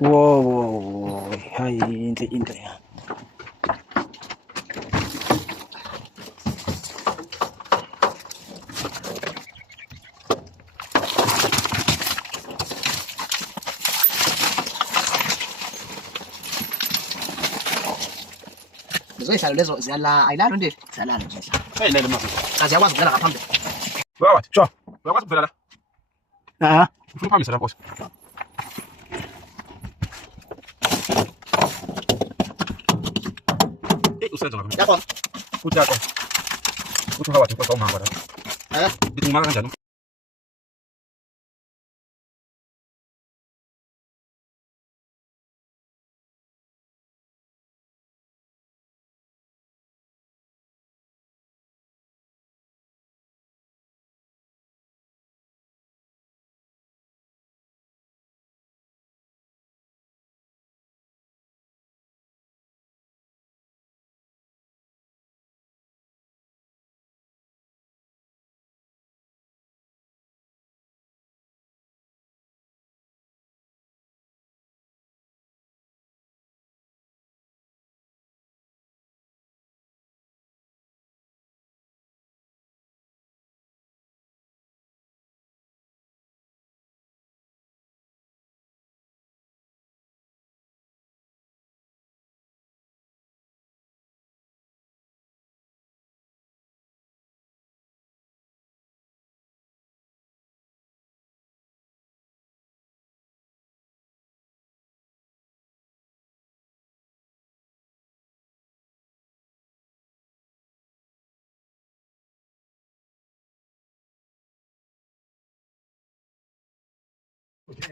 Wow, hayi into ya. Zihlalo lezo ziyala ayilalo nje ziyalala nje. Ayilele mafethu. Aziyakwazi ukudlala ngaphambili. Wawathi, Sure. uyakwazi ukuphela la? Ufuna uphambisa la Nkosi. Usenza ngakho. Yakho. Uthi yakho. Uthi wawathi Nkosi awumanga la. Ngithi ngimaka kanjani?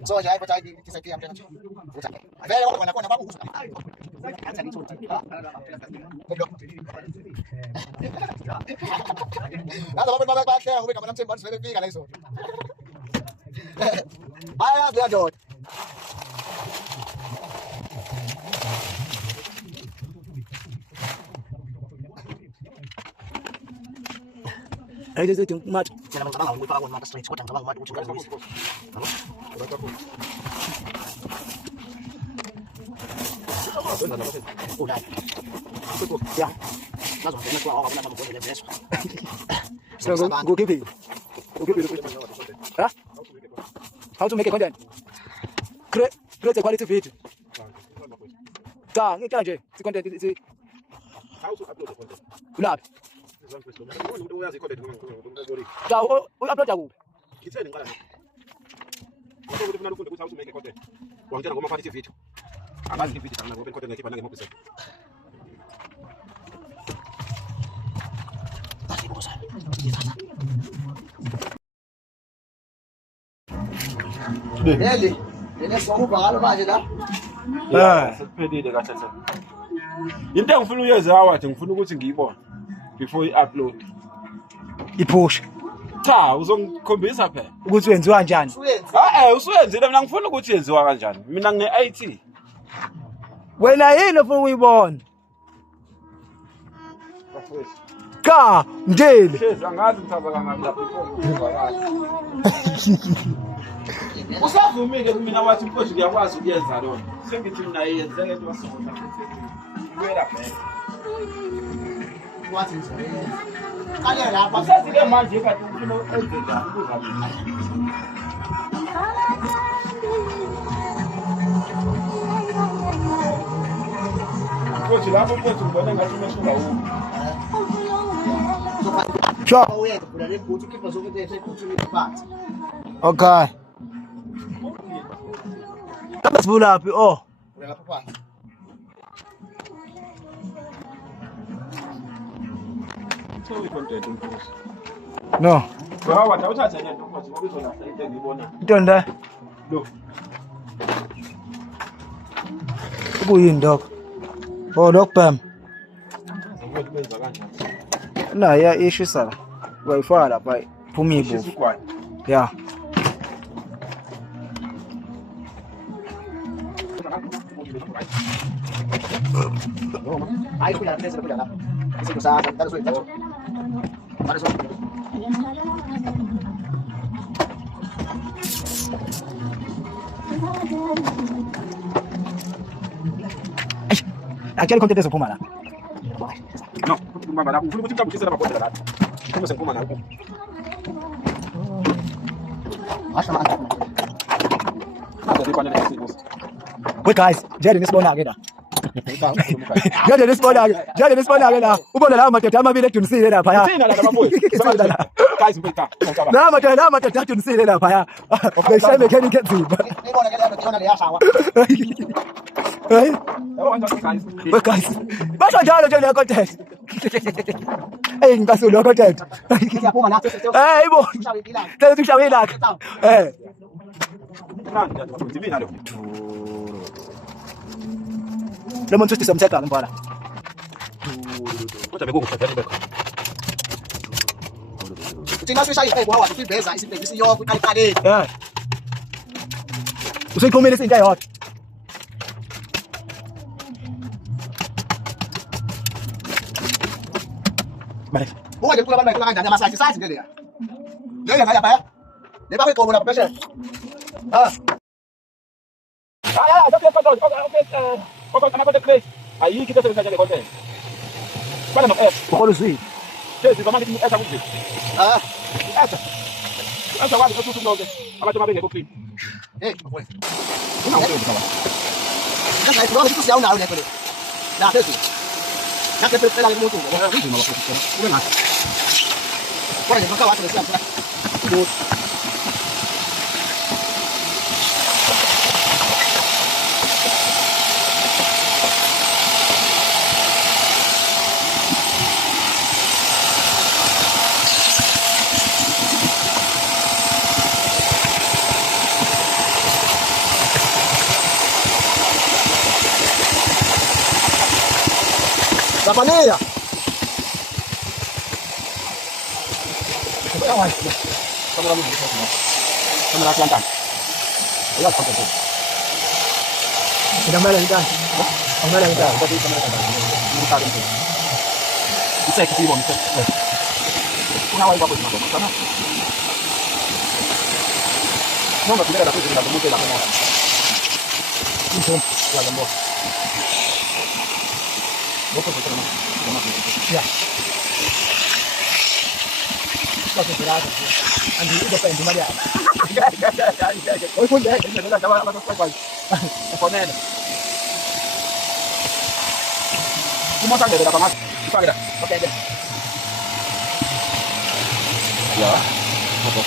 So nje hapo tayari tisaidia mtana. Vile wako wanakuwa na babu. Anza nicho. Nada babu baba baada ya kama namsema basi vile na hizo. Haya ndio ndio. Ayo tu mat. Jangan mengabang ngomong para mata straight kota ngabang mata ucung garis bawah. Udah. Ya. Langsung kena keluar orang nak boleh beres. So go keep it. Huh? How to make a content? Create a quality video. Ngi kanje, si content si How to upload the content? ulaphi? Umuntu uyazi content ngomngori. Upload kuphi? Ngitheni ngqala nje. Ukuthi ufuna ukufunda ukuthi how to make a content. Wangitshela ngoma quality video. Akazi video kana ngoba content ngikhipha nange mobile. Leli. Leli sokubhala manje la. Sekuphelile kahle kahle. Into engifuna uyenza awathi ngifuna ukuthi ngiyibone before I-upload. Ipush. Cha, uzongikhombisa phela. Ukuthi wenziwa kanjani? Usuyenzile mina ngifuna ukuthi yenziwa kanjani. Mina ngine-IT. Wena yini ufuna ukuyibona? Ka, ngeli. Shezi angazi ngithaba kangaka lapho iphone. Usavumile kumina wathi mfowethu ngiyakwazi ukuyenza lona. Sengithi mina yenze into wasibona futhi. Iwela back. Wathi nje. Kale lapha Usazile manje kade ufuna ukwenza njani ukuzamisa. Mfowethu lapho mfowethu ngibona ngathi umehluka wuphi. Sure. uyeke kula le bhuthi ukhipha zokuthi ebhuthi phansi. Okay. Kama sibulaphi? Oh. Lapha phansi. No. Bawa uthatha lento mfowethu ngoba izolahla into engiyibona. Intonda. Lo. Ukuyini dog? Oh, dog bam. Ngoba benza kanjani? Na ya issue sala. Wi-Fi lapha phuma ibo. Yeah. Aí cuidado, precisa cuidar. Esse usar, tá sujo. Para só. Aquele conteúdo é como lá. Não, não vai dar. Ufuna ukuthi mhlawumbe usisela amabhodlela lapha. Uma sengiphuma nawo. Washa manje. Manje kufanele isibuzo. Wait guys, Jerry nisibona ke la. Jerry nisibona ke la. Ubona la madoda amabili edunisile lapha ya. Thina la bafowethu. Guys mfethu. La madoda edunisile lapha ya. Beshaye mechanic enzima. Ngibona ke lento khona leyashawa. Hey, Yabo kanjani guys? wait guys. Basho njalo nje le content. Hey, ngibasulo content. Siyaphuma nathi. Hey, bo. Tell us ushawe la. Eh. Manje nje divina lo. Lo muntu uthi somtheka ngempala. Kodwa bekukushadela bekho. Thina sishaya iqhegu hawa sibheza isibhekisi yonke uqaliqaleni. Eh. Useyikhomile isinto eyodwa. Manje. Buka nje kulo abantu kanjani amasayi sathi ngeke leya. Leya ngaya baya. Le bakwe qobo lapha phesheya. Okay, I'm going to play. I you keep the content. But I'm not. Ukholo zwi. Yes, if I'm getting extra with it. Extra. Extra what? Because you know that. I'm going to make a clean. Boy. Una wewe kama. Sasa hivi kitu siaona au niko. Na pesa. Na pesa pesa ile mtu. Hivi ni mafuta. Una. Kwa nini mpaka watu wanasema Zapania. Kamera kelihatan. Ya, foto. Kamera hitam. Kamera hitam. Tadi kamera kelihatan. Ini tarik itu. Bisa ke sini, bisa. Pengawal bagus mas, sana. Mau nggak kita dapat juga dapat mungkin dapat orang. Itu lagi mau. Bagus betul mas. Ya. Bagus berada. Andi udah pengen cuma dia. Oh, pun deh, ini adalah jawab apa tuh guys? Konen. Cuma tak ada apa mas? Kita ada. Oke deh. Ya. Oke.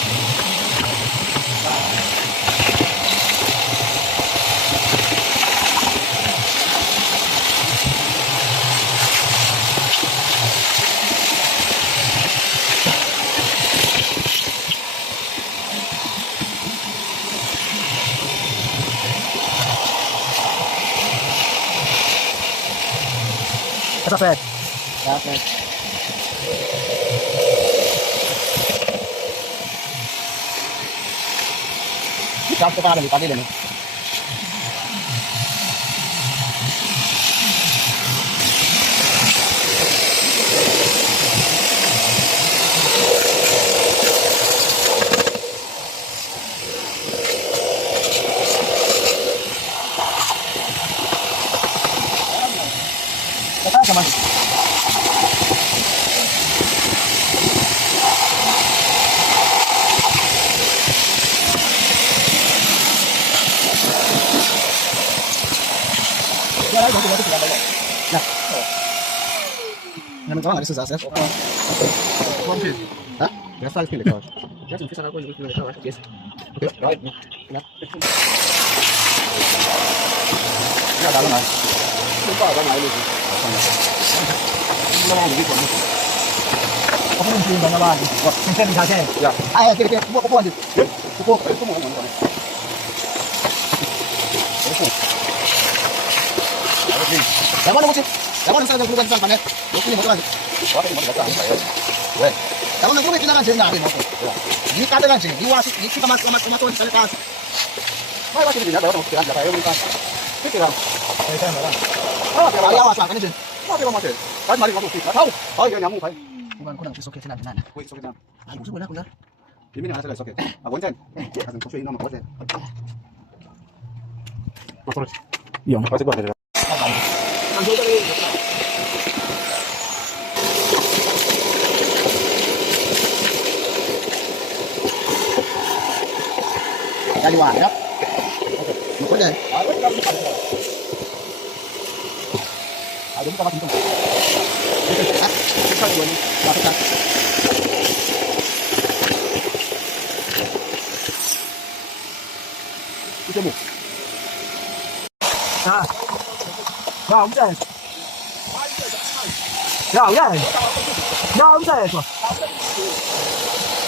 Kata Fed. Ya, Fed. Kita sekarang di pagi ini. Kata sama. Naman ko nga sa sasa. Ha? Gasta ang pili ko. Ya, sin fisa ko yung pili ko. Yes. Okay, right. Ya, dalo na. Lupa ba na ilo? Ako rin yung mga bago. Minsan kasi. Ya. Ay, kiri pupo aja. Pupo. Itu mau ngomong. Yang mana musik? Yang mana saya bukan sang panet? Ini motor aja. Wah, ini mau datang saya. Weh. Yang mana gue bilang aja nggak ada motor. Ini kata aja. Di wasit, ini kita mas tuan di sana. Mai masih di dalam mau jalan saya minta. Pikiran. Ah, Kali awas lah kan aja. Mau dia mau macam. Kan mari ngomong sih. Tahu. Oh, ya nyamuk, Pak. Bukan kurang besok kita nanti. Wih, sok kita. Ayo, busuk boleh. Mimi nasa la socket. Aguantan. Hasa mkosho ina makosa. Makosa. Iyo. Basi bwana. Dari wah ya. Mukul deh. Ada muka mati tuh. Bisa dua nih. Masukan. Itu mu. Nah. Nah, không dễ. Nào nhá. Nào không dễ rồi.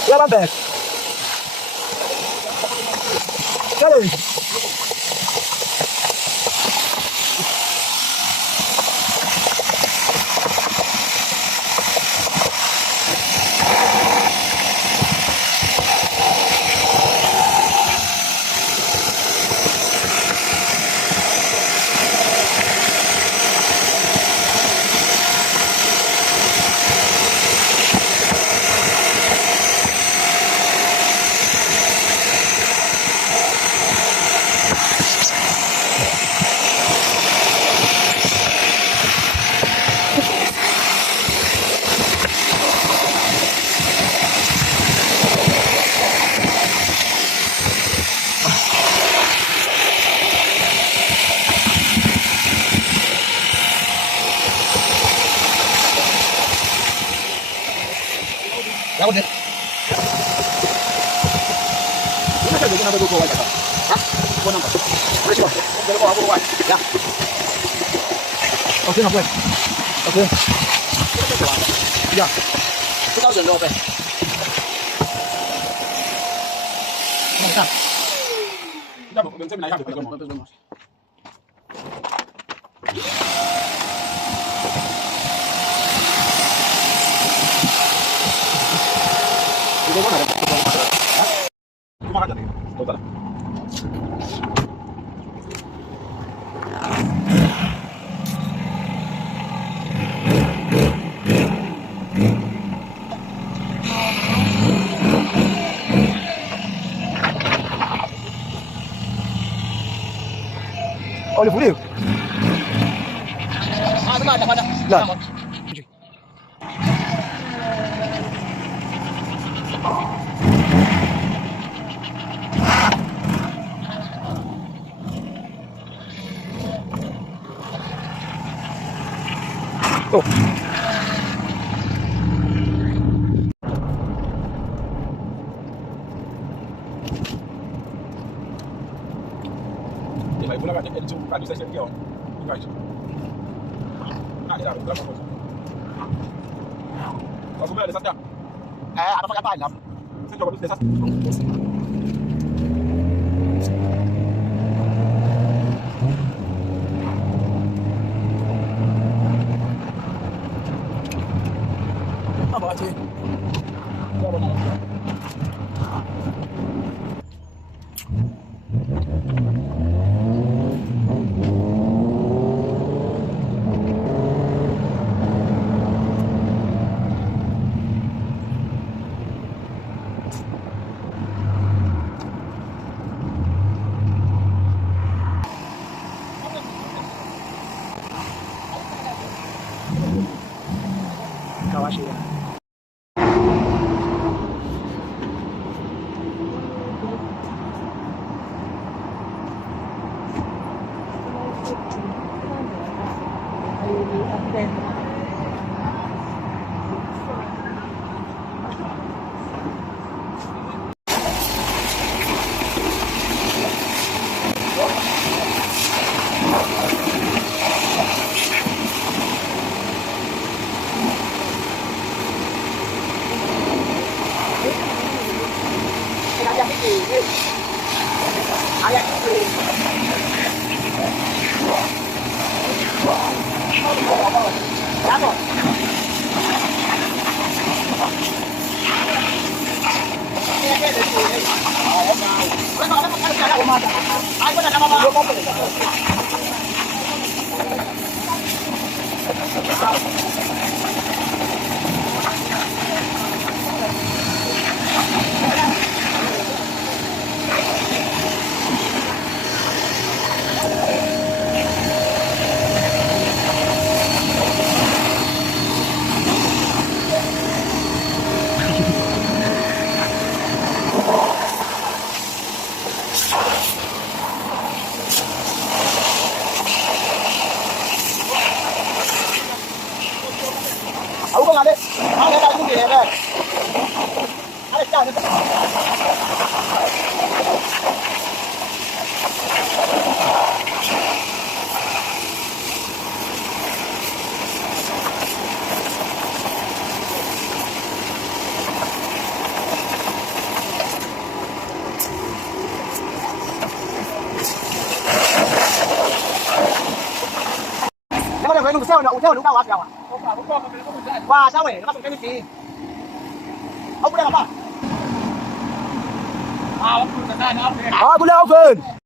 Ra ban bè. Cái gì? Lawan deh. Ini kan juga ada aja. Hah? Gua nampak. Boleh coba. Boleh bawa aku buat. Ya. Oke, nampak. Oke. Ya. Kita udah dulu apa? Mantap. Kita belum saya menaik ke kamu. Itu mana? Cuma aja nih. Total. Oh, ini boleh. Ada. Lah. Oh. Dia mai pula kan dia cuma kan saya dia. Baik. Nah, dia dah berapa kos? Kau boleh ada satu. Ada pakai apa ya? Saya coba dulu desa. Apa sih? Kawashi ya. Ada. Ele. Ale tano. Nếu mà được theo đúng đâu á kìa. Qua sao vậy? Nó dùng cái gì? Ông đây làm gì? Bule open.